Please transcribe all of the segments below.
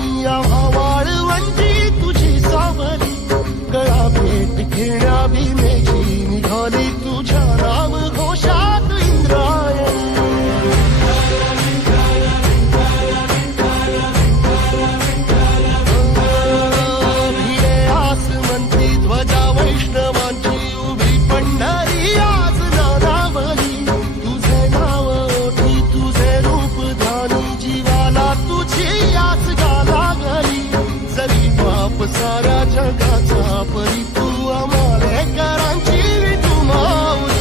मी आम्हा वाळवंटी तुझी सावली, गळा भेट घेण्या भीमेची निघाली तुझ्या नाम घोषात इंद्रायणी. भिडे आसमंती ध्वजा वैष्णवांची उभी पंढरी आज नानावली, तुझे नाव ओठी तुझे रूप ध्यानी जीवाला तुझी आस गाला गली. जरी बाप साऱ्या जगाचा परी तू आमालेकरांची विठू माऊली.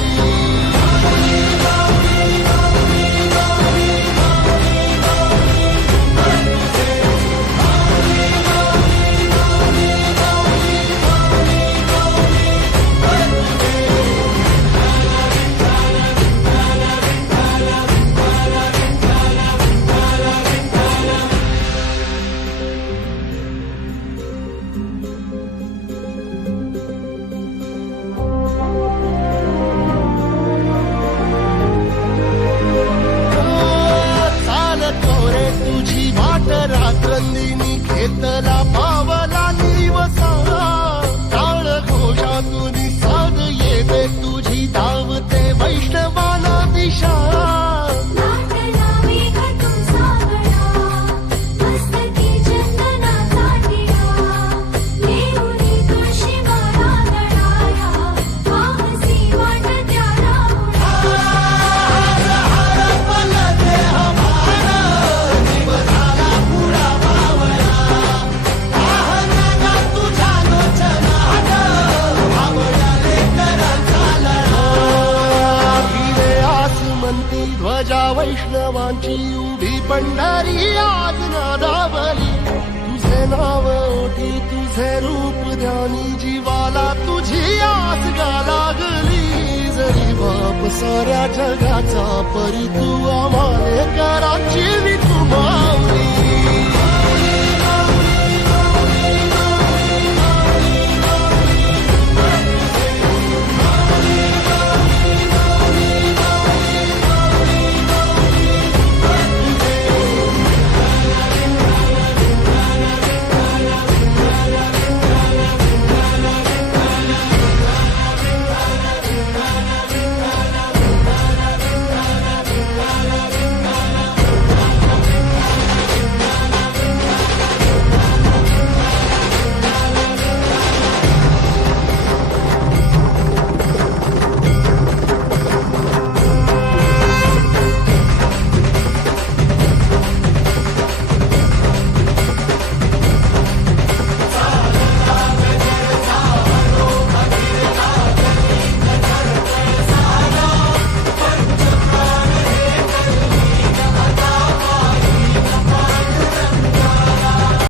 तुझी वाट रात्रंदिनी घेतला पावला निवसा, टाळ घोषातून साध येते तुझी धावते वैष्णवाना दिशा. ध्वजा वैष्णवांची उभी पंढरी आज नादावली, तुझे नाव ओठी तुझे रूप ध्यानी जीवाला तुझी आस गा लागली. जरी बाप साऱ्या जगाचा परी तू आम्हालेकरांची विठू माऊली.